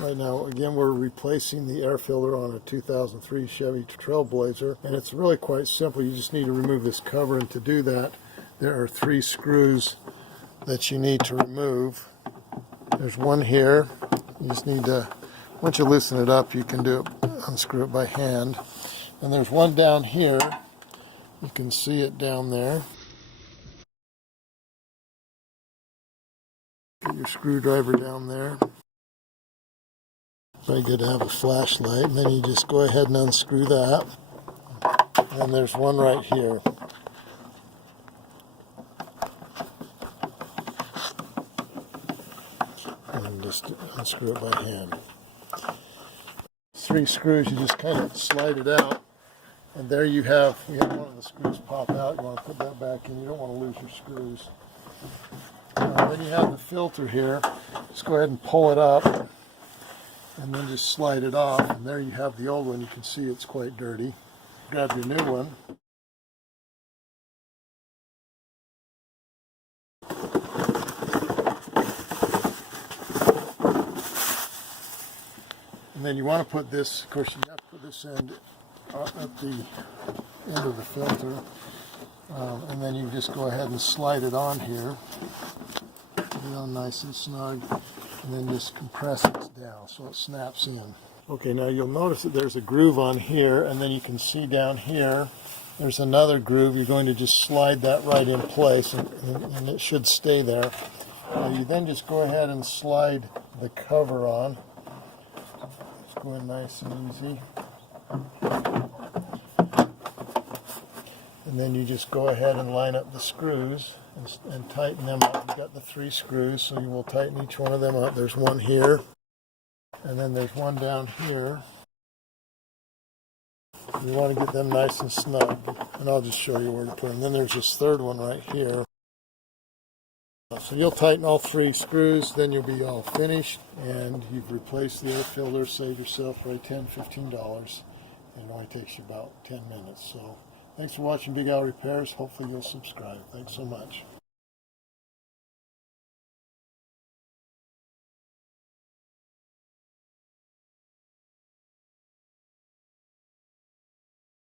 Right now, again, we're replacing the air filter on a 2003 Chevy Trailblazer, and it's really quite simple. You just need to remove this cover, and to do that, there are 3 screws that you need to remove. There's one here. You just need to, once you loosen it up, you can unscrew it by hand. And there's one down here. You can see it down there. Get your screwdriver down there. Very good to have a flashlight, and then you just go ahead and unscrew that. And there's one right here. And just unscrew it by hand. 3 screws, you just kind of slide it out, and there you have one of the screws pop out. You want to put that back in. You don't want to lose your screws. Then you have the filter here. Just go ahead and pull it up, and then just slide it off, and there you have the old one. You can see it's quite dirty. Grab your new one. And then you want to put this, of course you have to put this end at the end of the filter, and then you just go ahead and slide it on here. Get it on nice and snug, and then just compress it down so it snaps in. Okay, now you'll notice that there's a groove on here, and then you can see down here there's another groove. You're going to just slide that right in place, and it should stay there. You then just go ahead and slide the cover on. Just go in nice and easy. And then you just go ahead and line up the screws and tighten them up. You've got the 3 screws, so you will tighten each one of them up. There's one here, and then there's one down here. You want to get them nice and snug, and I'll just show you where to put them. Then there's this third one right here. So you'll tighten all 3 screws, then you'll be all finished, and you've replaced the air filter, saved yourself probably $10, $15. And it only takes you about 10 minutes. So thanks for watching Big Al Repairs. Hopefully you'll subscribe. Thanks so much.